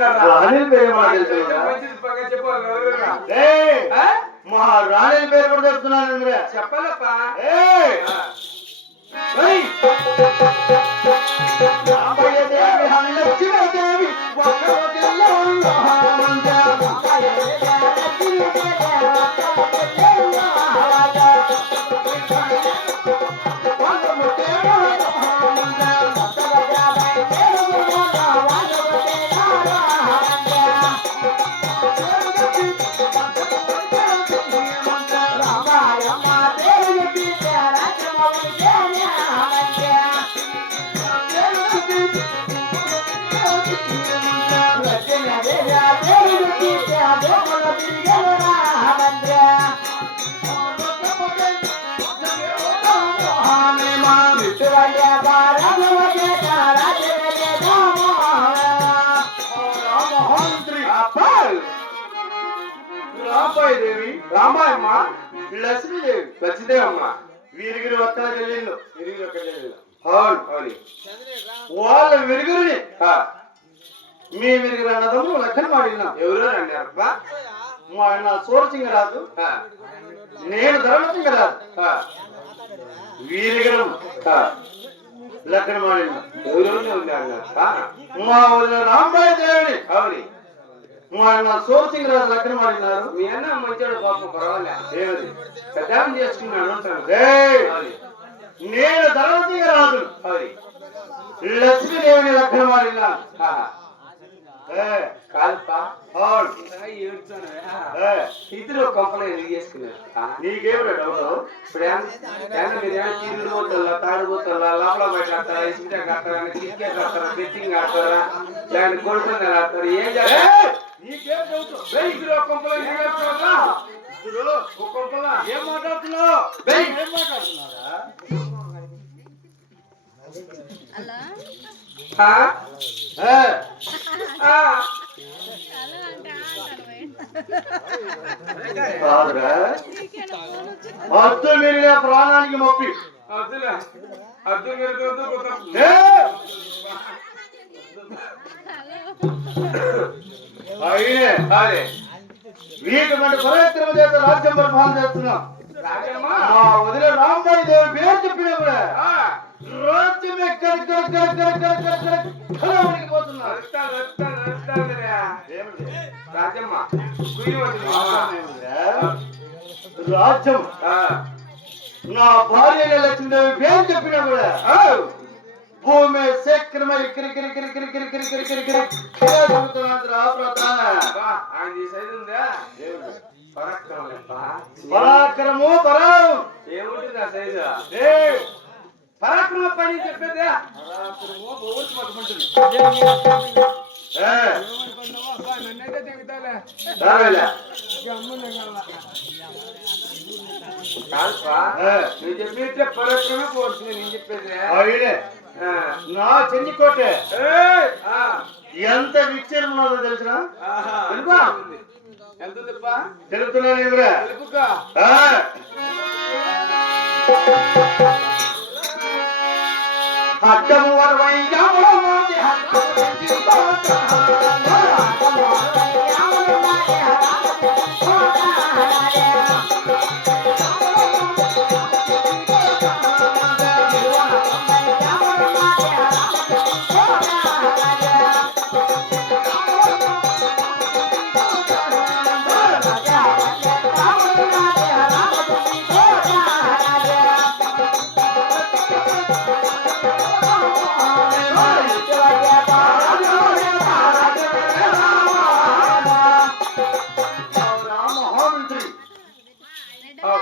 రాణి పేరు మా రాణి పేరు కూడా చెప్తున్నాను చెప్పాలప్పా లక్ష్మీదేవి రామాదేవి రామాయమ్మ లక్ష్మీదేవి లక్ష్మీదేవమ్మ వీరిగిరి ఒక్కల చెల్లెళ్ళు వాళ్ళ విరుగురిని మీ విరుగురు అన్నదమ్ము లెక్కన మాడినా ఎవరు అన్నారప్ప మా అన్న సూరసింగరాజు నేను ధర్మసింగరాజు వీరిగిరం లెక్కన మాడిన ఎవరు మా ఊళ్ళో రాంబాయి దేవిని అవుని మా అన్న సూరసింగరాజు లెక్కన మాడినారు. మీ అన్న మంచాడు పాపం పర్వాలేదు పెద్దాన్ని చేసుకున్నాడు అంటాను. నేను ధర్మసింగరాజు లక్ష్మీదేవిని లెక్కన మాడినా ఇద్దరు కొంపలు ఎందుకు చేసుకున్నారు? నీకేమిరా డౌట్? ఇప్పుడు పోతారా తాడిపోతారా లోపల బయట ఆడతారా ఇసుక ఆడతారా క్రికెట్ ఆడతారా బెట్టింగ్ ఆడతారా లేదంటే గొడుకుందా ఆడతారా ఏం చేస్తారు? ఇద్దరు కొంపలు కొంపలా ఏం మాట్లాడుతున్నావు? అర్థం మీరిన ప్రాణానికి మొప్పి అర్థం అయినే వీటి వంటి పరాక్రమ చేత రాజ్యం పరిపాలన చేస్తున్నాం. మా వదిలే రాంబాయి దేవి పేరు చెప్పినా కూడా రాజ్యమే పోతున్నారు. రాజ్యం నా భార్య లక్ష్మీదేవి పేరు చెప్పినా కూడా భూమి శక్రమై పరాక్రమము పరాం ఏముంటుంది ఆ సైజు పరాక్రమ పని చెప్పేదే నువ్వు చెప్పేస్తే పరాక్రమే పోతుంది. నేను చెప్పేది నా చెంజికోటే ఎంత విచ్చేరం ఉన్నదో తెలిసిన ఎంత తెలుపుతున్నాను ఇవరా అడ్డము వరవై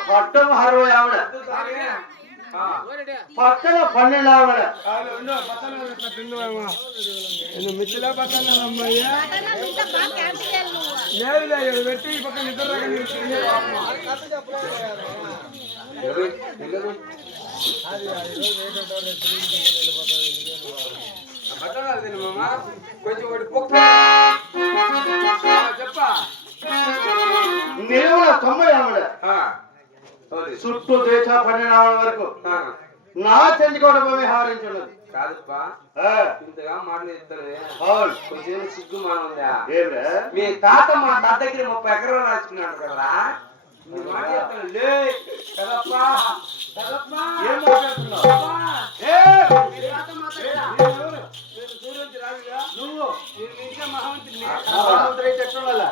పట్టం 60 ఆవిడ పక్కన 12 ఆవిడ మిచ్చిలా పక్కన లేదు పెట్టి పక్కన నిద్ర కొంచెం చెప్పా నిలువున 90 ఆవిడ చుట్టూ దేశ 12 ఆవిడ వరకు నా చెంచుకోవడం వ్యవహరించున్నది. కాదుప్పా ఆ, ఇంతగా మాటలు చెప్తారు అవును. కొంచెం సిగ్గు మాన ఉందా ఏమిరా? మీ తాత మా తాత దగ్గర 30 ఎకరాలు రాసుకున్నాడు కదా మీ మాట చెప్తాను లే కదప్పా కదప్పా ఏం మాట్లాడుతున్నావు? ఏ, మీ తాత మా తాత నీవెవరు? నేను సూర్యుడి రాజుగా నువ్వు నేను మీ ఇంట్లో మహామంత్రిని మహామంత్రి అయితే ఎట్లుండాలా?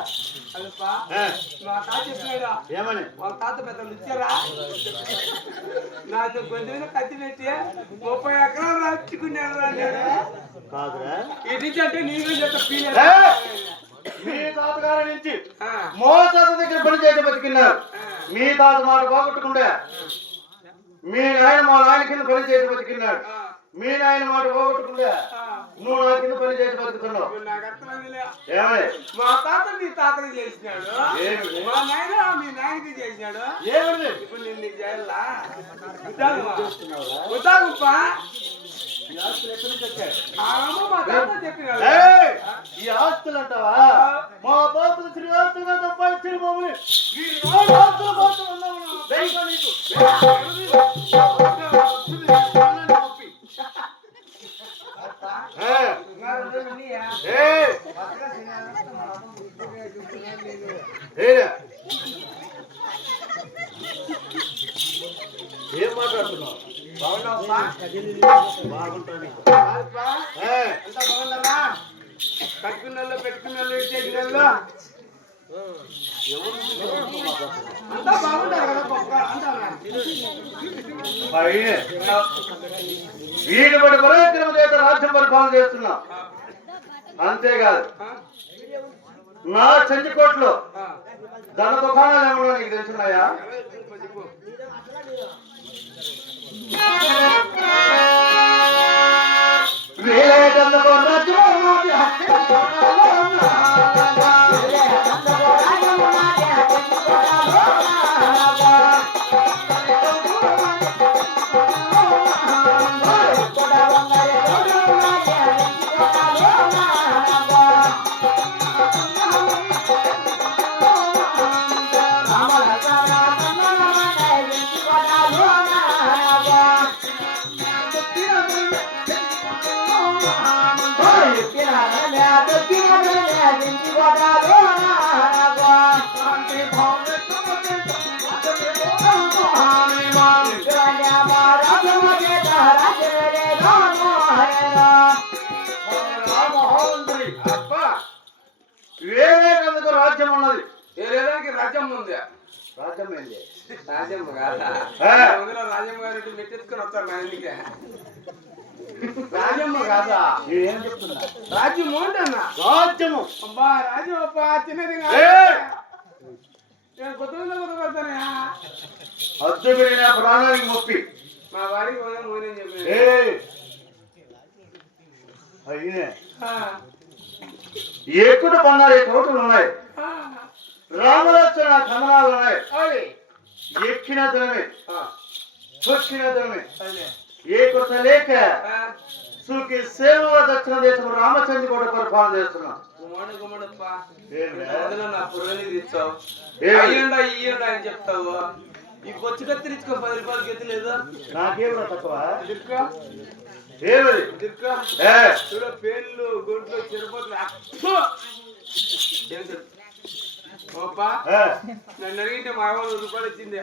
కదప్పా ఆ, మా తాత చెప్పినాడు ఏమని? వాళ్ళ తాత పెద్ద ఇచ్చారా నాతో కొంచెం కత్తి పెట్టి 30 ఎకరాలు రాసుకున్నాడు నేను కాదురా, ఇది అంటే నీకు చెప్తా ఏ, మీ తాతగారి నుంచి మోతాత దగ్గర పని చేసి బతికిన్నారు. మీ తాత మాట పోగొట్టుకుంటే మీ నాయన మా నాయన కింద పని చేసి బతికిన్నాడు. మీ నాయన మాట పోగొట్టుకుంటే నువ్వు నా కింద పని చేసి బతుకుతున్నావు. నాకు అర్థమైందిలే ఏమని? మా తాత మీ తాతకి చేసినాడు ఏమిటి? మా నాయన మీ నాయనకి చేసినాడు ఏమని? ఇప్పుడు నేను నీకు చేయాలా ఉద్దాగుప్పా ఈ ఆస్తులు ఎక్కడి నుంచి వచ్చాయి? మా తాత చెప్పినాడు ఏయ్, ఈ ఆస్తులు అంటావా? మా తాతలు శ్రీవాస్తుగా సంపాదించిన మమ్మల్ని ఈ నాలుగు ఆస్తుల కోసం ఉన్నాము. దైవం నీకు. ఏ, ఏయ్, ఏరా, ఏం మాట్లాడుతున్నావు? బాగున్నావా బాగుంటా నీకు. ఏ, అంతా బాగున్నారా కట్టుకున్న పెట్టుకున్న చేసిన అంతా బాగుంటారు కదా గొప్ప అంతా పైనే వీడి పడి పరాక్రమ చేత రాజ్యం పరిపాలన చేస్తున్నా. అంతేకాదు, నా చెంచుకోట్లో ధన దుకాణాలు ఏమన్నా నీకు తెలుసున్నాయా? వీలేటందుకు రాజ్యమున్నది వీలేటందుకు రాజ్యం ఉన్నది. ఏలేదానికి రాజ్యం ఉంది రాజ్యం ఏంటి? రాజ్యం కాదా రాజ్యం గారు మెట్టెత్తుకొని వస్తారు నా ఇంటికి రాజ్యమ్మ కాదా నేనేం చెప్తున్నా? రాజ్యం ఏంటన్నా రాజ్యము. అబ్బా రాజ్యం అబ్బా చిన్నది ఏయ్! నేను కొత్తగా హద్దు పెరిగిన ప్రాణానికి ముప్పి. మా వారికి మోనే చెప్పి ఏయ్! అయినే ఎక్కుట బంగారు కోటలు ఉన్నాయి. రామలక్ష్మణ కమలాలు ఉన్నాయి. ఎక్కిన ధనమే తొక్కిన ధనమే ఏ కొత్త లేక సుఖి సేవ దక్షిణ దేశం రామచంద్ర కూడా పరిపాలన చేస్తున్నాం. నా పుర్రని తెచ్చావు అయ్యండా ఇయ్యండా అని చెప్తావు ఈ కొచ్చి కత్తిరించుకో 10 రూపాయలు గెత్తి లేదు నాకేమో తక్కువ దిక్కా ఏమది దిక్కా చూడ పేర్లు గుంట్లో చెరుపట్లు నన్ను అడిగితే మా అమ్మ 100 రూపాయలు ఇచ్చింది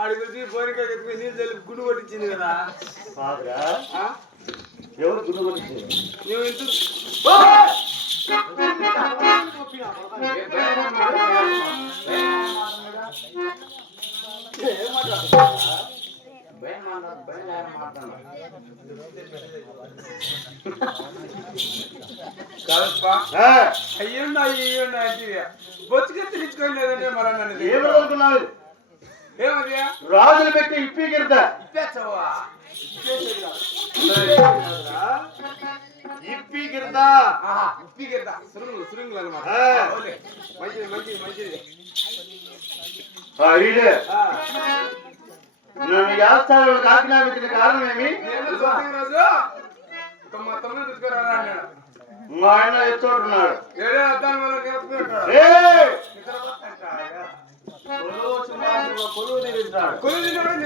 ఆడికి వచ్చి పోరిక ఎత్తుకుని నీళ్ళు తెలిపి గుండు కొట్టించింది కదా ఎవరు గుండు కొట్టింది? నువ్వు ఇంత అయ్యుండా అయ్యుండా అంటే బొచ్చుగా తెచ్చుకోలేదంటే మళ్ళా నన్ను ఏమనుకున్నావు? ఏమయ్యా రాజులు పెట్టి ఇప్పిగిరిదా ఇప్పేచ్చావా ఇప్పిగిరిదా ఇప్పిగిరిదా సురుంగులు అనమాట మంచిది మంచిది మంచిది ఇదే నన్ను యాస్తాను కాకినాడ పెట్టిన కారణం ఏమి? రోజు మా తమ్ముడు తీసుకురా అన్నాడు మా ఆయన ఎత్తోడున్నాడు. ఏడే అద్దాని వల్ల నేర్పుకుంటాడు కొలువు తిరుగుతాడు. కొలువు తినడం